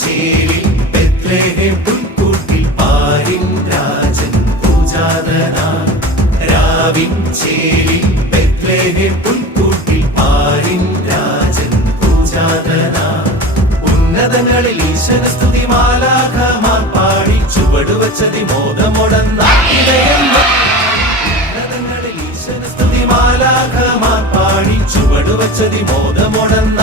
ചേരിൽ ബെത്ലഹേം പുൽക്കൂട്ടിൽ പാരിൻ രാജൻ പൂജാതനായി. രാവിൻ ചേരിൽ ബെത്ലഹേം പുൽക്കൂട്ടിൽ പാരിൻ രാജൻ പൂജാതനായി. ഉന്നതങ്ങളിൽ ഈശ്വര സ്തുതി മാലാഖമാർ പാടി ചുവടുവച്ചതി മോദമൊടന്ന ഉന്നതങ്ങളിൽ ഈശ്വര സ്തുതി മാലാഖമാർ പാടി ചുവടുവച്ചതി മോദമൊടന്ന